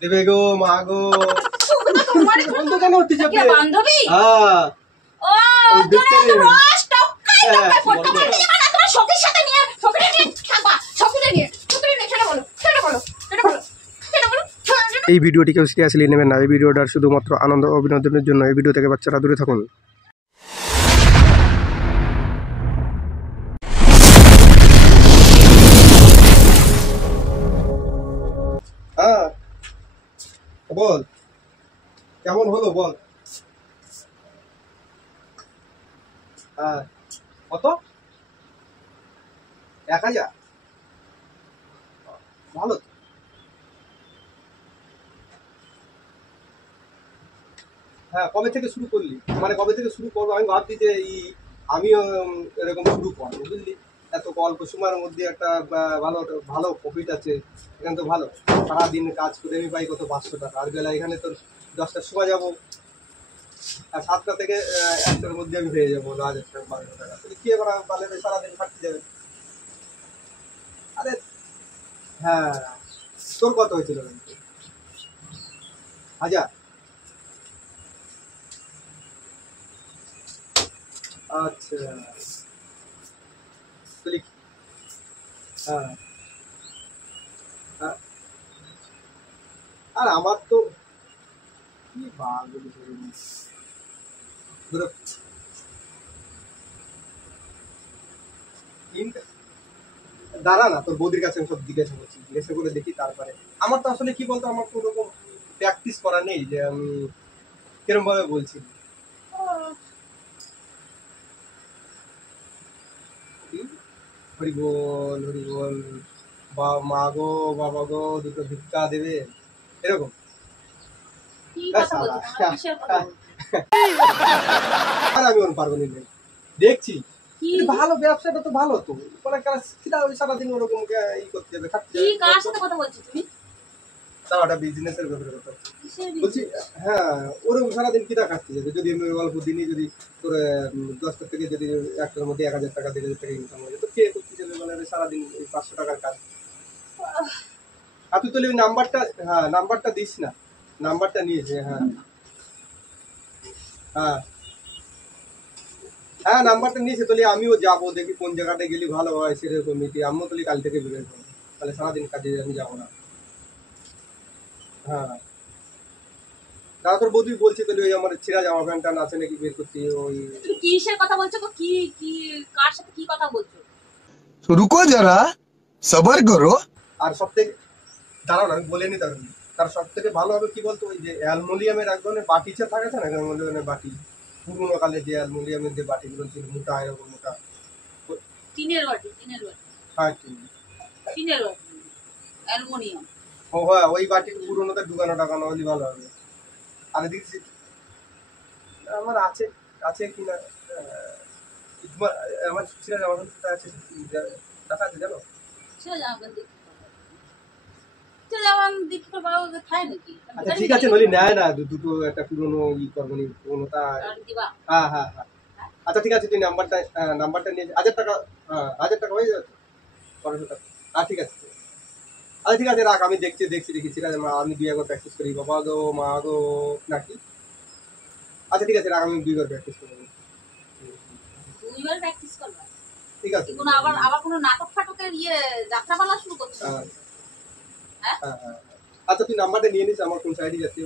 দেবে গো মা গো বন্ধ কেন হতে যাবে বান্ধবী হ্যাঁ ও তোরা তো রোজ টপকাই তোমার সখীর সাথে নিয়ে সখীরে নিয়ে থাকবা সখীরে নিয়ে সেটা বলো এই ভিডিওটি কেউ সিরিয়াসলি নেবেন না। এই ভিডিওটার শুধুমাত্র আনন্দ ও বিনোদনের জন্য। এই ভিডিও থেকে বাচ্চারা দূরে থাকুন। হ্যাঁ বল কেমন হলো বল। হ্যাঁ কত 1000 ভালো তো। হ্যাঁ কবে থেকে শুরু করলি মানে কবে থেকে শুরু করবো আমি ভাবছি যে আমিও এরকম শুরু করবো বুঝলি। এত অল্প সময়ের মধ্যে একটা ভালো ভালো প্রফিট আছে এখানে তো ভালো। সারাদিন কাজ করে আমি পাই কত 500 টাকা আর বেলা এখানে তোর 10টার সময় যাবো আর 7টা থেকে 1টার মধ্যে আমি হয়ে যাবো 1000 টাকা 1200 টাকা। তুই কি এবার পারলে সারাদিন খাটতে যাবে। আরে হ্যাঁ তোর কত হয়েছিল 1000 আচ্ছা হ্যাঁ আর আমার তো কি দাঁড়া না তোর বৌদির কাছে আমি সব জিজ্ঞাসা করছি জিজ্ঞাসা করে দেখি তারপরে। আমার তো আসলে কি বলতো আমার কোনো রকম প্র্যাকটিস করা নেই যে আমি কিরম ভাবে বলছি। হরি বল মা গো বাবা গো দুটো ভিক্ষা দেবে এরকম। আর আমি ওরকম পারবো না দেখছি ভালো ব্যবসাটা তো ভালো তো সারাদিন ওরকম ই করতে হবে বিজনেসের ব্যাপারে কথা বলছি। হ্যাঁ ওরকম সারাদিন কিনা খাটতে যাবে যদি আমি অল্প দিনই যদি তোর 10টা থেকে যদি 1টার মধ্যে 1000 টাকা 1000 টাকা ইনকাম হয়ে যেত কে করতে যাবে মানে সারাদিন 500 টাকার কাজ। আর তুই তাহলে ওই নাম্বারটা হ্যাঁ নাম্বারটা দিস না নাম্বারটা নিয়েছে হ্যাঁ হ্যাঁ হ্যাঁ নাম্বারটা নিয়েছে তাহলে আমিও যাবো দেখি কোন জায়গাটা গেলে ভালো হয় সেরকম মিটি আমিও তাহলে কাল থেকে বেরোয় যাবো তাহলে সারাদিন কাজে আমি যাবো না। হ্যাঁ দাদা তোর বৌদি বলছে তাহলে ওই আমার ছিঁড়া জামা প্যান্টটা আছে নাকি বের করতে ওই কিসের কথা বলছো গো কি কি কার সাথে কি কথা বলছো রুকো যারা সবার করো। আর সবথেকে দাঁড়াও না আমি বলে নি তার সব থেকে ভালো হবে কি বলতো ওই যে অ্যালুমিনিয়ামের এক ধরনের বাটি থাকে না অ্যালুমিনিয়ামের বাটি পুরোনো কালে যে অ্যালুমিনিয়ামের যে বাটিগুলো ছিল মোটা এরকম মোটা টিনের বাটি হ্যাঁ টিনের বাটি অ্যালুমিনিয়াম ও হ্যাঁ ওই বাটি পুরোনোতে ঢুকানো টাকানো হলে ভালো হবে। আর দেখছি আমার আছে আছে কিনা তোমার আমার ছিঁড়া জামা প্যান্ট আছে দেখা আছে জানো ছিঁড়া জামা প্যান্ট আচ্ছা ঠিক আছে নলি নেয় না দুটো একটা পুরোনো ই করবো নি পুরোনোটা হ্যাঁ হ্যাঁ হ্যাঁ আচ্ছা ঠিক আছে তুই নাম্বারটা নিয়ে 1000 টাকা হ্যাঁ 1000 টাকা হয়ে যাবে 1200 টাকা ঠিক আছে আচ্ছা ঠিক আছে রাখ আমি দেখছি ঠিক আছে আমি 2 একবার প্র্যাকটিস করি বাবা গো মা গো নাকি। আচ্ছা ঠিক আছে রাখ আমি 2 বার প্র্যাকটিস করবো ঠিক আছে আবার কোনো নাটক ফাটকের যাত্রাপালা শুরু করছিস। হ্যাঁ হ্যাঁ আচ্ছা তুই নাম্বারটা নিয়ে নিস আমার কোন সাইডে যাচ্ছি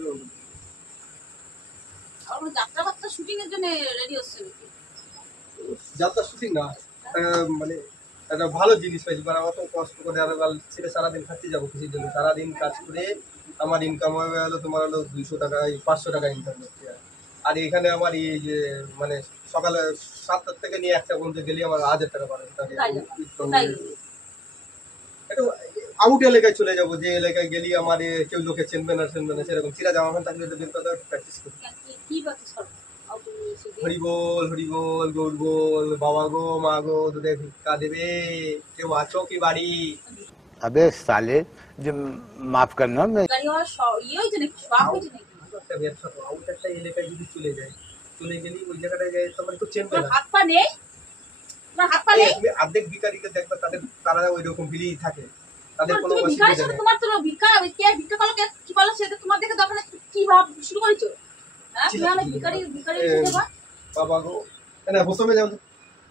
যাত্রা শুটিং এর জন্য রেডি হচ্ছে যাত্রা শুটিং না মানে একটা ভালো জিনিস পাইছি মানে অত কষ্ট করে আর ছেলে সারাদিন খাটতে যাবো কিছুর জন্য সারাদিন কাজ করে আমার ইনকাম হয়ে গেলো তোমার হলো 200 টাকা 500 টাকা ইনকাম করতে আর এখানে আমার এই যে মানে সকালে 7টা থেকে নিয়ে 1টা পর্যন্ত গেলে আমার 1000 টাকা পারে একটু আউট এলাকায় চলে যাবো যে এলাকায় গেলি আমার কেউ লোকে চেনবে না সেরকম চিরা জামা প্যান্ট থাকলে প্র্যাকটিস করি হরি বল গৌর বল বাবা গো মা গো দুধে ভিক্ষা দেবে কেউ আছো কি বাড়ি। अबे साले जो माफ करना मैं একটা ব্যবসা তো আউট একটা এলাকায় যদি চলে যায় চলে গেলি ওই জায়গাটায় যায় তোমার কেউ চেনবে না তুমি অর্ধেক ভিখারিকে দেখবে তারা ওই রকম বিলি থাকে তাদের কোনো অসুবিধা নেই। তোমার তো ভিক্ষা করলো কি বলো সে শুরু করেছো? হ্যাঁ, তুমি অনেক ভিখারি ভিখারি দেবা। বাবা গো, না প্রথমে যাও,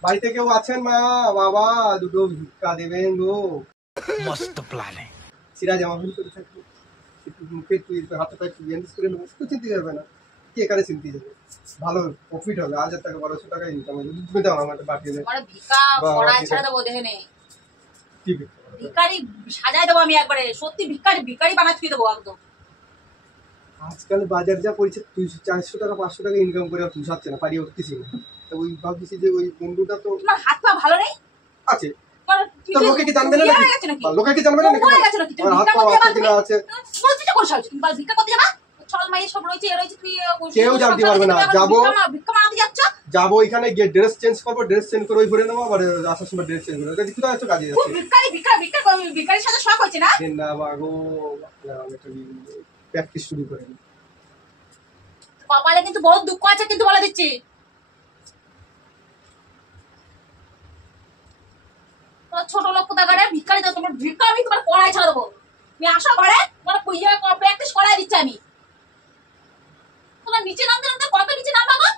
বাড়িতে কেউ আছেন মা? বাবা দুটো ভিক্ষা দেবেন গো। मस्त प्लान है। সিরা জামা ফেল করে থাকবে, একটু মুখে একটু হাতে পায়ে একটু ব্যান্ডেজ করে নেবো, তো চিনতে যাবে না। কি এখানে চিনতে যাবে? ভালো প্রফিট হবে, 1000 টাকা 1200 টাকা ইনকাম হবে। তুমি দাও আমাকে পাঠিয়ে দেবে। তোমার ভিক্ষা পড়ায় ছেড়ে দেবো দেখে নে। কি ভিক্ষা? ভিখারি সাজায় দেবো আমি একবারে, সত্যি ভিখারি ভিখারি বানায় ছুঁয়ে দেবো একদম। আজকাল বাজার যা পড়েছে 400 টাকা 500 টাকা ইনকাম করে আর পুষাচ্ছে না, পারিয়ে উঠতেছি না। তো ওই ভাবতেছি যে ওই বন্ধুটা তো তোমার হাত পা ভালো নেই? আছে, তোমার তো লোকে কি জানবে না বিয়ে নাকি? হয়ে গেছে নাকি? লোকে কি জানবে না নাকি? হয়ে গেছে নাকি? তুমি আমার হাত ভিক্ষা পা করতে আছে যাবা? কিনা আছে বলছিস কোন সাহস? তুমি ভিক্ষা করতে যাবা? ছল মাইয়ে সব রয়েছে এ রয়েছে, তুই কেউ জানতে পারবে না। যাবো ভিক্ষা মারাতে যাচ্ছ? যাবো এখানে গিয়ে ড্রেস চেঞ্জ করবো, ড্রেস চেঞ্জ করে ওই ভরে নেবো, আবার আসার সময় ড্রেস চেঞ্জ করবো। এটা কোথায় আছো? কাজে খুব যাচ্ছে ভিক্ষারি ভিক্ষা ভিক্ষা ভিখারির সাথে শখ হয়েছে না? না বাগো, আমি একটা প্র্যাকটিস শুরু করে নিই। কপালে কিন্তু বহুত দুঃখ আছে কিন্তু বলে দিচ্ছি। ছোট লোক কোথাকারে ভিক্ষারি তো, তোমার ভিক্ষা আমি তোমার কড়াই ছেড়ে দেবো। তুমি আসো ঘরে, তোমার পয়সা প্র্যাকটিস করাই দিচ্ছি আমি। তোমার নিচে নামতে নামতে কত নিচে নামবা গো?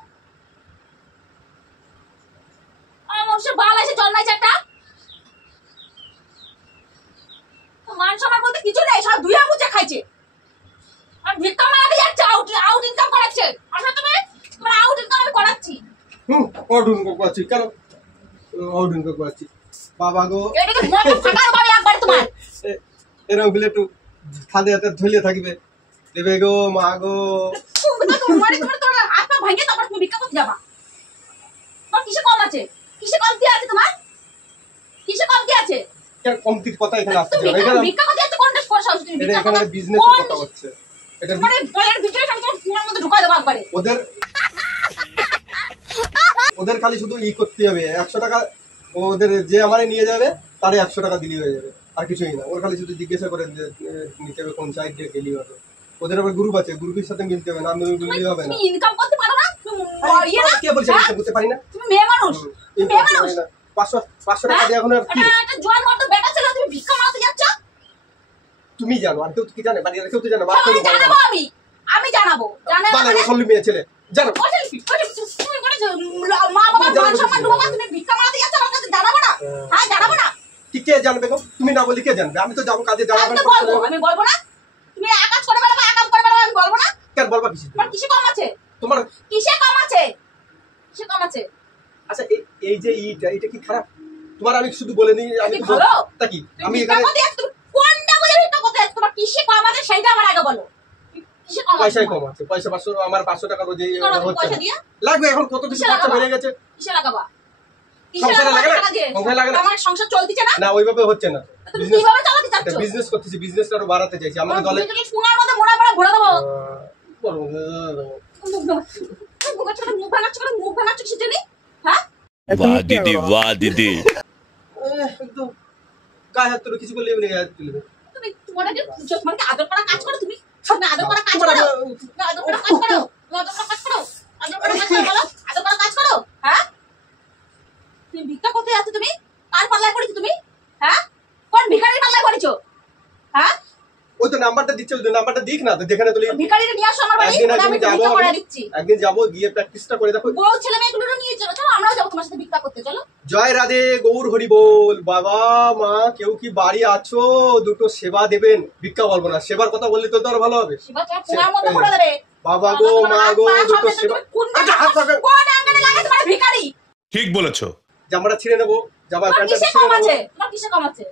আমার সে বাল এসে জন্মাইছে একটা। মান সম্মান বলতে কিছু নেই, সব দুই মুচে খাইছে। আর ভিক্ষা মারাতে যাচ্ছে, আউট ইনকাম করাচ্ছে। আসো তুমি, তোমার আউট ইনকাম আমি করাচ্ছি। অর্ডুন করছি কেন? অর্ডুন করছি বাবা গো। এটাকে মত ফাটাও পাবে একবার তোমার। এরকম বলে একটু খাদে হাতে ধুলে থাকবে দেবে গো মা গো। তুমি তো তোমার তোমার হাত পা ভাঙে তারপর তুমি ভিক্ষা করতে যাবা। তোমার কিসে কম আছে? কিসে কম কি আছে তোমার? কিসে কম কি আছে? কেন কমতির কথা এখানে আসছে? তুমি এখানে ভিক্ষা করতে যাচ্ছ, কোনটা কোন সাহস? তুমি এটা ভিক্ষা এখানে করতে বিজনেসের কথা হচ্ছে। এটা মানে বলের ভিতরে আমি তোমার ফোনের মধ্যে ঢুকাই দেবো একবারে। ওদের খালি শুধু ই করতে হবে, 100 টাকা ওদের যে আমারে নিয়ে যাবে তারে 100 টাকা দিলেই হয়ে যাবে, আর কিছুই না। ওর খালি শুধু জিজ্ঞাসা করে যে নিতে হবে কোন সাইড দিয়ে গেলেই হবে। ওদের আবার গ্রুপ আছে, গ্রুপের সাথে মিলতে হবে, না মিললে হবে না। তুমি ইনকাম করতে পারো না? তুমি ইয়ে না? কে বলছে হ্যাঁ? ইনকাম করতে পারি না? তুমি মেয়ে মানুষ, তুমি মেয়ে মানুষ। 500 টাকা দিয়ে এখন আর কি? একটা জোয়ান মতো বেটা ছিল, তুমি ভিক্ষা মারাতে যাচ্ছ? তুমি জানো, আর কেউ কি জানে? বাড়ির কেউ তো জানে? সবাই জানাবো আমি জানাবো। জানাবো বালে মানে? মুসল্লি মেয়ে ছেলে জানো? তুমি করেছো মা বাবার মান সম্মান ডুবাবা, তুমি ভিক্ষা মারাতে যাচ্ছ, আমার কাছে জানাবো না? হ্যাঁ জানাবো না? কি কে জানবে গো? তুমি না বলি কে জানবে? আমি তো যাবো কাজে, যাবো আমি তো বলবো, আমি বলবো না? তুমি এক কাজ করে বেড়াবো, এক কাজ করে বেড়াবো, আমি বলবো না? কেন বলবা কিছু? তোমার কিসে কম আছে? তোমার কিসে কম আছে? কিসে কম আছে? আচ্ছা এই যে এটা কি খারাপ? তোমার আমি শুধু বলে নিই, আমি কি ভালো? তা কি আমি ভিক্ষা এখানে করতে যাচ্ছ, তুমি কোনটা বুঝে ভিক্ষা করতে যাচ্ছ? তোমার কিসে কম আছে সেইটা আমার আগে বলো। কিসে কম আছে? পয়সায় কম আছে, পয়সা 500, আমার 500 টাকা রোজ এই কি করো তুমি হচ্ছে পয়সা না। দিয়ে? লাগবে এখন কত কিছু কিসে খরচা লাগাবা? বেড়ে গেছে। কিসে লাগাবা? কিসে সংসারে লাগাবা লাগে না? টাকা দিয়ে? সংসারে লাগে না? আমার সংসার চলতিছে না? না ওইভাবে হচ্ছে না। তুমি কিভাবে চালাতে চাচ্ছ? বিজনেস করতেছি, বিজনেসটা আরো বাড়াতে চাইছি। আমাদের দলে তুমি সোনার মধ্যে মোড়া মোড়া ভরে দেবো। মুখ ভাঙাচ্ছ কেন? মুখ ভাঙাচ্ছ কিসের জন্য? হ্যাঁ? वाह दीदी वाह दीदी। একদম গায়ে হাত তুলে কিছু করলে এমনি গায়ে হাত তুলবে। তুমি তোমাকে আদর করা কাজ করো তুমি? তুমি আদর করা কাজ করো? তুমি আদর করা কাজ করো? তুমি আদর করা কাজ করো? আদর করা কাজ করো বলো? আদর করা কাজ করো? হ্যাঁ? তুমি ভিক্ষা করতে যাচ্ছ তুমি? কার পাল্লায় পড়েছো তুমি? হ্যাঁ? কোন ভিখারির পাল্লায় পড়েছো? হ্যাঁ? ওই তো নাম্বারটা দিচ্ছে, ওই নাম্বারটা দিক না, তো যেখানে তুলি ভিখারিরে নিয়ে আসো আমার বাড়ি, একদিন আমি যাবো, ভিক্ষা করে দিচ্ছি। একদিন যাবো গিয়ে প্র্যাকটিসটা করে দেখো। বউ ছেলে মেয়েগুলো নিয়ে চলো, চলো আমরাও যাবো তোমার সাথে ভিক্ষা করতে, চলো। জয় রাধে গৌর হরি বল। বাবা মা কেউ কি বাড়ি আছো? দুটো সেবা দেবেন, ভিক্ষা বলবো না। সেবার কথা বললে তো আরো ভালো হবে। শিবা তোমার পোঙার মধ্যে ভরে দেবে। বাবা গো মা গো দুটো সেবা। কোন আচ্ছা, হাত পাকা। আঙ্গনে লাগে তোমার ভিখারি? ठीक बोलेছো। জামাটা ছিঁড়ে নেবো, জামা তোমার প্যান্টটা কিসে ছিঁড়ে কম আছে? নেবো। তোমার কিসে কম আছে?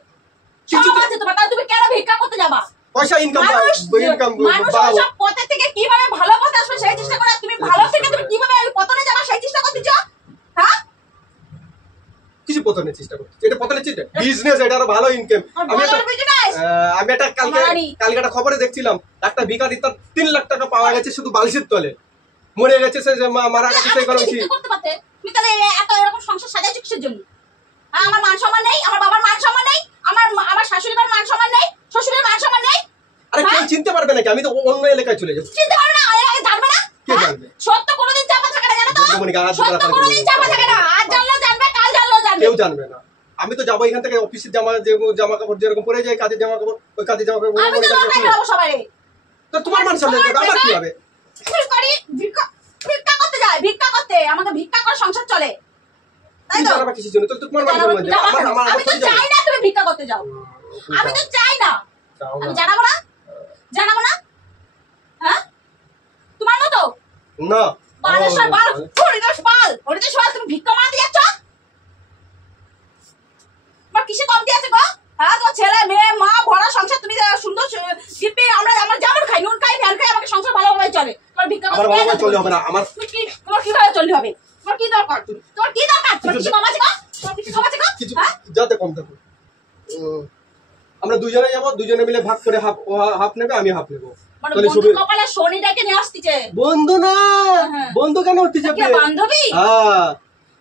কিছু কম আছে তোমার, তাহলে তুমি কেন ভিক্ষা করতে যাবা? পয়সা ইনকাম ইনকাম মানুষ বাড়াবো। সব পথের থেকে কিভাবে ভালো পথে আসবে সেই চেষ্টা করে, তুমি ভালো থেকে তুমি কিভাবে পতনে যাবা সেই চেষ্টা করতেছো? হ্যাঁ? কিছু পতনের চেষ্টা করছি, এটা পতনের চেষ্টা বিজনেস, এটা আরো ভালো ইনকাম। আমি একটা কালকে একটা খবরে দেখছিলাম, একটা ভিখারি তার 3 লাখ টাকা পাওয়া গেছে শুধু বালিশের তলে। মরে গেছে সে, মারা গেছে সেই কারণে। করতে পারতে তুমি তাহলে এত এরকম সংসার সাজাইছো কিসের জন্য? হ্যাঁ, আমার মান সম্মান নেই, আমার বাবার মান সম্মান নেই, আমার শাশুড়ির মান সম্মান নেই, শ্বশুরের মান সম্মান নেই। আরে কেউ চিনতে পারবে নাকি? আমি তো অন্য এলাকায় চলে যাবো। চিনতে পারবে না? এর আগে জানবে না? কে হ্যাঁ? জানবে? সত্য কোনোদিন চাপা থাকে না, জানো তো? দুর্গমণি গা হাত ধরে সত্য রাখার কোনোদিন জন্য। চাপা থাকে না। আজ জানলেও জানবে, কাল জানলেও জানবে। কেউ জানবে না। আমি তো যাবো এখান থেকে, অফিসের জামা কাপড় যেরকম পরে যায়, কাজের জামা কাপড়, ওই কাজের জামা কাপড় আমি তো লটাই খাবো সবাই। তো তোমার মান চলে যাবে, আমার কি হবে? ভিক্ষা করতে যায়, ভিক্ষা করতে, আমাকে ভিক্ষা করে সংসার চলে, তাই তো? জানাবা কিসের জন্য? তো তোমার মান চলে যাবে, আমার আমি তো চাই না তুমি ভিক্ষা করতে যাও, আমি তো চাই না। আমি জানাবো না, জানাবো না, হ্যাঁ? তোমার মতো না বালেশ্বর বাল, হরিদাস বাল, হরিদাস বাল, তুমি ভিক্ষা মারতে যাচ্ছ? তোমার কিসে কমতি আছে গো? হ্যাঁ, তোমার ছেলে মেয়ে মা ভরা সংসার, তুমি সুন্দর শিল্পী, আমরা যেমন খাই, নুন খাই, ফ্যান খাই, আমাকে সংসার ভালোভাবে চলে। তোমার ভিক্ষা আমার ভালোভাবে চললে হবে না, আমার তোমার কিভাবে চলতে হবে? তোমার কি দরকার? তোমার কি দরকার? তোমার কিছু কম আছে গো? তোমার কিছু কম আছে গো? কিছু হ্যাঁ? যাতে কম থাকুক। আমরা দুজনে যাবো, দুজনে মিলে ভাগ করে হাফ নেবে, আমি হাফ নেবো। মানে তাহলে বন্ধু সবাই- কপালে শনিটাকে নিয়ে আসতেছে। বন্ধু না, হ্যাঁ। বন্ধু কেন হতে কে যাবে? বান্ধবী? হ্যাঁ,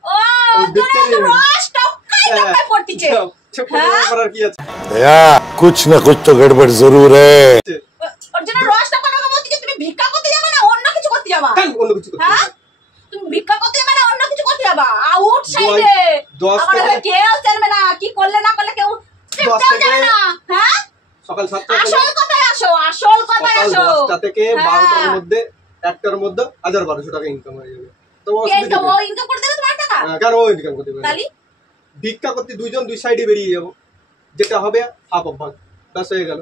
ও, ওই তোরা তো ভিক্ষারি। রস টপকাই করতেছে। ছোট হ্যাঁ? করার কি আছে? कुछ न कुछ तो गड़बड़ जरूर है। ওর জন্য রস টপকানো বলতে তুমি ভিক্ষা করতে যাবে না অন্য কিছু করতে যাবা? কেন অন্য কিছু করতে হ্যাঁ? হবে? তুমি ভিক্ষা করতে যাবে না অন্য কিছু করতে যাবা? আউট সাইডে। দশ আমার থেকে- ঘরে কেউ জানবে না, কি করলে না করলে কেউ কেউ থেকে- জানে না। হ্যাঁ? সকাল 7টা আসল কথায় আসো, আসল কথায় সকাল আসো। 10টা থেকে হ্যাঁ। 12টার মধ্যে, 1টার মধ্যে 1000-1200 টাকা ইনকাম হয়ে যাবে। তো কে অসুবিধা তো কি? ও ইনকাম করে দেবে তোমার টাকা? কেন ও ইনকাম করতে পারে? তালি ভিক্ষা করতে দুইজন দুই সাইডে বেরিয়ে যাবো, যেটা হবে হাফ অফ ভাগ, ব্যাস হয়ে গেল।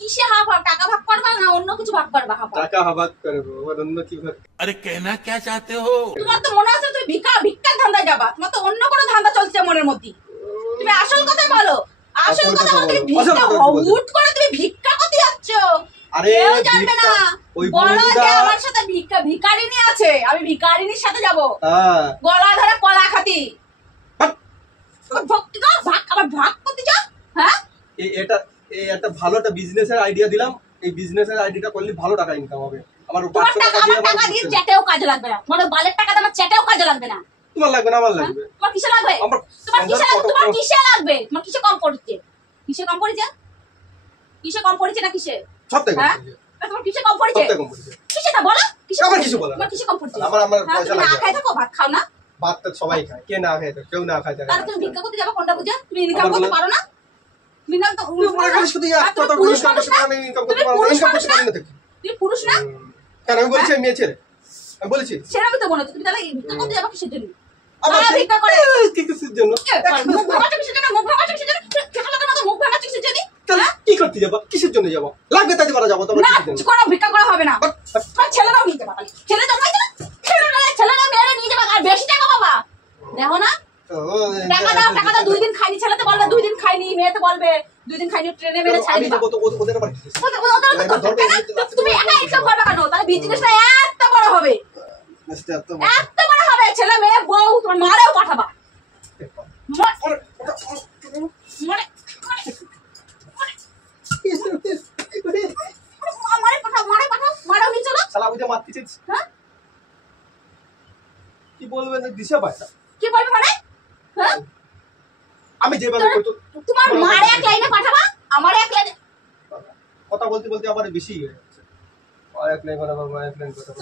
কিসে হাফ হাফ টাকা ভাগ করবা না অন্য কিছু ভাগ করবা? Half half. টাকা হাফ করবো, আবার অন্য কি ভাগ? अरे कहना क्या चाहते हो? তোমার তো মনে হচ্ছে তুমি ভিক্ষার ধান্দায় যাবা, তোমার তো অন্য কোনো ধান্দা চলছে মনের মধ্যে। তুমি আসল কথা বলো, আসল আসল কথা কথা বলো। তুমি বলো। ভিক্ষা আসল কথা বলো। হুট করে তুমি ভিক্ষা করতে যাচ্ছ, আরে কেউ জানবে না। ভিক্ষা- ওই বলো যে বন্ধুরা- আমার সাথে ভিখারিনী আছে, আমি ভিখারিনীর সাথে যাব, হ্যাঁ, গলা ধরে কলা খাতি। ভাগ। ভক্তি কর, ভাগ আবার ভাগ করতে চাও? হ্যাঁ, এই একটা ভালো একটা বিজনেসের আইডিয়া দিলাম, এই বিজনেসের আইডিয়াটা করলে ভালো টাকা ইনকাম হবে। আমার তোমার 500 টাকা টাকা দিয়ে আমার আমার টাকা দিয়ে বুঝতে হবে। চেটেও কাজে লাগবে না, তোমার বালের টাকা দিয়ে আমার চেটেও কাজে লাগবে না। তোমার লাগবে না, আমার হ্যাঁ? লাগবে। তোমার কিসে লাগবে? আমার তোমার কিসে সংসার লাগবে? কত- তোমার কিসে লাগবে? তোমার কিসে কম পড়ছে? কিসে কম পড়ছে? কিসে কম পড়ছে না কিসে? সব থেকে হ্যাঁ? তোমার কিসে কম পড়ছে? সব থেকে কম পড়েছে। কিসে তা বলো? কিসে আমার কম কিছু পড়ছে? বলার তোমার কিসে কম পড়ছে? আমার হ্যাঁ, পয়সা তুমি না লাগবে। খাই থাকো, ভাত খাও না? ভাত তো সবাই খায়, কে না খায়? কেউ না খায় থাকে। তাহলে তুমি ভিক্ষা করতে যাবে কোনটা বুঝে? তুমি ইনকাম আবার করতে বলো। পারো না? ইনকাম তো তুমি মনে করিস শুধু এই আর একটা তুমি তো পুরুষ ইনকাম মানুষ করতে না? পারো না, ইনকাম করতে তুমি পারো না, পুরুষ ইনকাম মানুষ করতে না? পারি না তো কি? তুমি পুরুষ না? কেন আমি বলেছি আমি মেয়ে ছেলে? আমি বলেছি সেরকমই তো মনে হচ্ছে। তুমি তাহলে ভিক্ষা করতে যাবে কিসের জন্য? আবার তারা সেই- ভিক্ষা করে। কি কিসের জন্য? মুখ ভাঙাচ্ছে কিসের জন্য? মুখ ভাঙাচ্ছে কিসের জন্য? ছোট লোকের মতো মুখ ভাঙাচ্ছে কিসের জন্য? তাহলে কি করতে যাবো? কিসের জন্য যাবো? লাগবে তাই মারা যাবো, তোমার না, কিসের জন্য? কোনো ভিক্ষা করা হবে না। তোমার ছেলেরাও নিয়ে যাবা খালি। ছেলে জন্মাইছে না? ছেলেরা মেয়েরা নিয়ে যাবা, আর বেশি টাকা পাবা। দেখো না? টাকা দাও, টাকা দাও। 2 দিন খাইনি, ছেলেতে বলবে 2 দিন খাইনি, মেয়েতে বলবে 2 দিন খাইনি, ট্রেনে মেরে ছাড়ি আমি দিবা। যাবো তো ওদের আবার কি? তুমি একা ইনকাম করবে কেন? তাহলে বিজনেসটা এত বড় হবে, এত বড় হবে। ছেলে মেয়ে বউ তোমার মারেও পাঠাবা। মারে পাঠাও, মারাও নিয়ে চলো। শালা বুঝে মারতে চাইছি। হ্যাঁ? কি বলবে না দিশা পায়। কি বলবে মানে? হ্যাঁ? আমি যেভাবে করতো তোমার মারে এক লাইনে পাঠাবা, আমার এক লাইনে। কথা বলতে বলতে আবার বেশি হয়ে যাচ্ছে। আর এক লাইন কথা বলবো, এক লাইন কথা বলবো।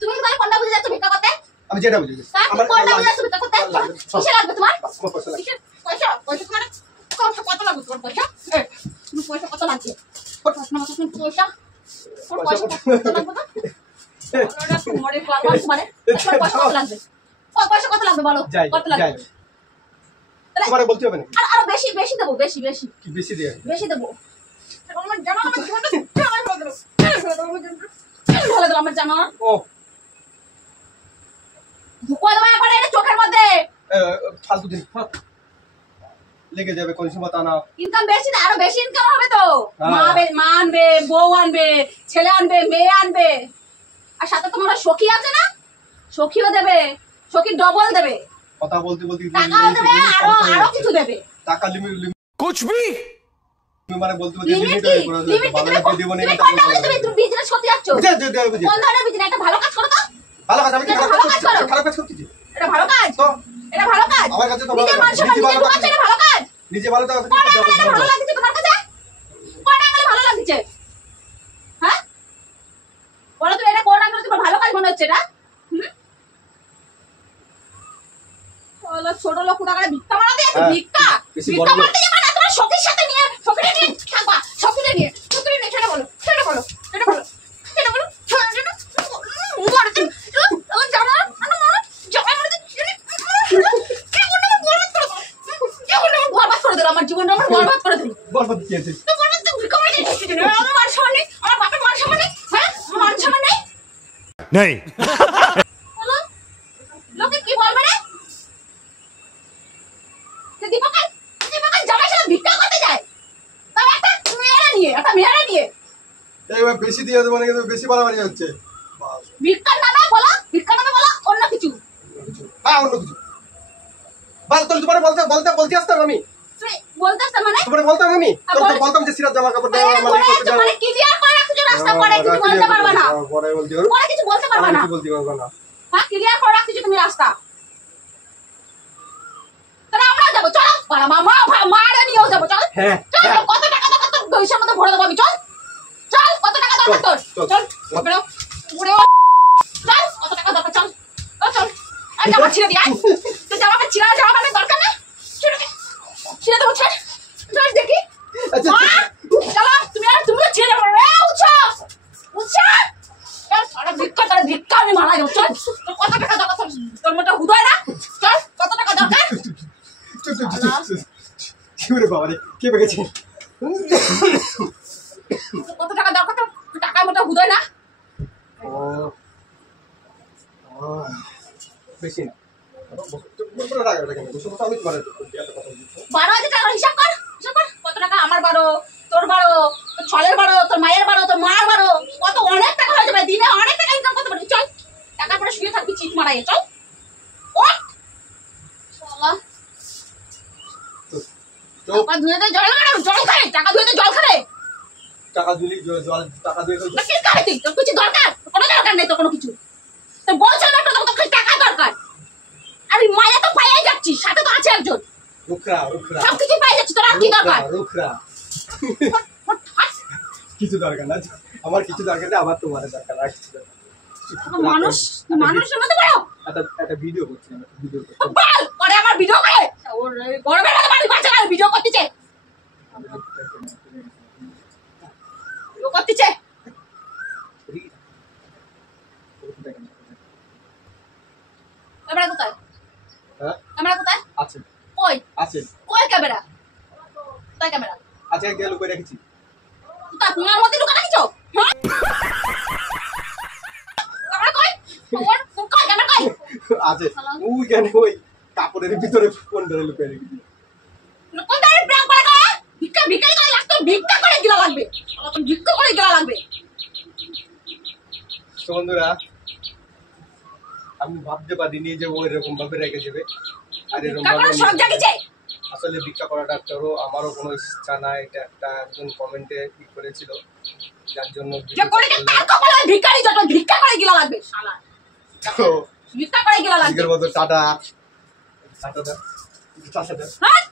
তুমি তাহলে কোনটা বুঝে যাচ্ছ ভিক্ষা করতে? আমি যেটা বুঝি গেছি। হ্যাঁ, তুমি কোনটা বুঝে যাচ্ছ ভিক্ষা করতে? কিসে লাগবে তোমার? আমার পয়সা লাগবে। কিসে? পয়সা তোমার কত লাগবে তোমার পয়সা? তুমি পয়সা কত লাগবে? পয়সা পয়সা কত লাগবে না? মরে ক্লাস মানে পয়সা কত লাগবে? পয়সা কত লাগবে বলো? যাই কত লাগবে? যাই তোমারে বলতে হবে না আর আরো বেশি বেশি দেবো, বেশি বেশি কি বেশি দিয়ে বেশি দেবো। আমার জামা আমার জীবনটা জামাই বলে দেবো। বলে দেবো আমার জামা ও ঢুকোয় দেবো একবারে এটা চোখের মধ্যে। ফালতু দিন লেগে যাবে কোন সময় তা না। ইনকাম বেশি না, আরো বেশি ইনকাম হবে তো। হ্যাঁ। মা আনবে, বউ আনবে, ছেলে আনবে, মেয়ে আনবে, আর সাথে তোমার সখী আছে না, সখীও দেবে, সখী ডবল দেবে, কথা বলতে বলতে টাকাও দেবে, আরো কিছু দেবে। টাকা লিমিট कुछ भी মানে বলতে বলতে লিমিট লিমিট কি? হয়ে পড়ে লিমিট ভালো লাগবে দিব না তুমি কোনটা বলে তুমি বিজনেস করতে যাচ্ছ? বুঝে দে বুঝে কোন ধরনের বিজনেস? একটা ভালো কাজ করো তো। ভালো কাজ আমি কি এটা খারাপ ভালো কাজ কাজ করো। করছি? খারাপ কাজ করছি এটা ভালো কাজ, তো এটা ভালো কাজ। আমার কাছে তো ভালো নিজের কাজ। মান সম্মান নিজে নিজে ভালো কাজ। ঢুকাচ্ছ, এটা ভালো কাজ। নিজে ভালো তো কোন অ্যাঙ্গেলে ভালো লাগছে তোমার কাছে? কোন অ্যাঙ্গেলে ভালো লাগছে? হ্যাঁ, বলো তুমি, এটা কোন অ্যাঙ্গেলে তোমার ভালো কাজ মনে হচ্ছে? এটা ছোট লোক কোথাকার ভিক্ষা মারাতে যাচ্ছে? হ্যাঁ, ভিক্ষা বেশি ভিক্ষা বড় লোক। মারাতে যাবে না, তোমার সখীর সাথে নিয়ে, সখীরে নিয়ে থাকবা, সখীরে নিয়ে ছেড়ে বলো, বলবো দিয়েছে তো বলবেন তুমি ভিক্ষা করে দিচ্ছিস কেন? আমার মান সম্মান নেই, আমার বাপের মান সম্মান নেই, হ্যাঁ? আমার মান সম্মান নেই? नहीं বলো, লোকে কি বলবে রে? যে দীপকের জামাই সাথে ভিক্ষা করতে যায়, তাও একটা মেয়েরা নিয়ে এইবার বেশি দিয়ে দেবো, মানে কিন্তু বেশি বাড়াবাড়ি হচ্ছে। ভিক্ষার নামে বলো অন্য কিছু। হ্যাঁ, অন্য কিছু বল। তোর তোমার বলতে আসতাম আমি, তুমি বলতে আসতে মানে তোমার বলতাম আমি, তোর বলতাম যে সিরাজ জামা কাপড় দেওয়া আমার এই করতে যাও। মানে ক্লিয়ার করে রাখছো রাস্তা পরে কিছু বলতে পারবে না, পরে বলতে পারবো, পরে কিছু বলতে পারবে না, কিছু বলতে পারবো না। হ্যাঁ ক্লিয়ার করে রাখছো তুমি রাস্তা। তাহলে আমরা যাবো, চলো মারে নিয়েও যাবো, চল হ্যাঁ, চল। হ্যাঁ। কত টাকা দরকার তোর পয়সার মধ্যে ভরে দেবো আমি, চল কত টাকা দরকার তোর, চল, চল চল। বেরো উড়ে চল, কত টাকা দরকার, চল চল। আর জামা ছিঁড়ে দিয়ে তো জামা মানে দরকার না, ছিঁড়ে দেবো, ছেড়ে চল দেখি। আচ্ছা, মা, চলো তুমিও ছিঁড়ে যাবো রে, উঠছো চল। সারা ভিক্ষা আমি মারা যাবো, চল। তোর কত টাকা দরকার, তোর মতো হুদয় না, চল কত টাকা দরকার। শিউরে বাবা রে, কে বেগেছে? কত টাকা দরকার, তোর টাকার মতো হুদয় না। বেশি না, আমি তোমার 12,000 টাকা হিসাব কর, কত টাকা আমার 12, তোর 12, তোর ছলের 12, তোর মায়ের 12, তোর মার 12, কত অনেক টাকা হয়ে যাবে, দিনে অনেক টাকা ইনকাম করতে পারবি, চল। টাকা পরে শুয়ে থাকবি চিট মারাই, চল ওঠ। শালা টাকা ধুয়ে দে, জল খাবে, টাকা ধুয়ে দে, জল খাবে টাকা দিলি, জল টাকা দিয়ে না, কি খাবে তুই? তোর কিছু দরকার, কোনো দরকার নেই তোর কোনো কিছু। তোর বলছো না তোর খালি টাকা দরকার, আর মায়া তো পাইয়াই যাচ্ছিস, সাথে তো আছে একজন, রুখরা সব কিছু পাই যাচ্ছিস, তোর আর কি দরকার? রুখরা ওঠ, হাট। কিছু দরকার না, আমার কিছু দরকার নেই, আমার তোমার দরকার, আর কিছু দরকার নেই। মানুষের মধ্যে বড় একটা ভিডিও করছিলাম, বল পরে আমার ভিডিও করে ওর গরমে বাড়ি বাঁচা না, ভিডিও করতেছে ক্যামেরা কোথায়, হ্যাঁ ক্যামেরা কোথায়, আছে কই আছে কই ক্যামেরা, কোথায় ক্যামেরা, আছে, গেল করে রেখেছি। কোথায় তোমার মধ্যে লুকা রাখিছো, হ্যাঁ ক্যামেরা কই, কই ক্যামেরা কই, আছে ওই কেন ওই কাপড়ের ভিতরে ফোন ধরে লুকিয়ে রেখেছি। কোথায় প্রেম করে গো, ভিক্ষাই করে লাগতো, ভিক্ষা করে গিলা লাগবে, ভিক্ষা করে গিলা লাগবে। তো বন্ধুরা, আমি ভাবতে পারিনি যে ও এরকম ভাবে রেখে দেবে, আর এরকম ভিক্ষা করার শখ জাগিছে, আসলে ভিক্ষা করাটা করো, আমারও কোনো ইচ্ছা নাই, এটা একটা একজন কমেন্টে কি করেছিল, যার জন্য যে করে তার কপালে ভিখারি যত ভিক্ষা করে গিলা লাগবে, শালা তো ভিক্ষা করে গিলা লাগবে, আজকের মতো টাটা, টাটা, টাটা। হ্যাঁ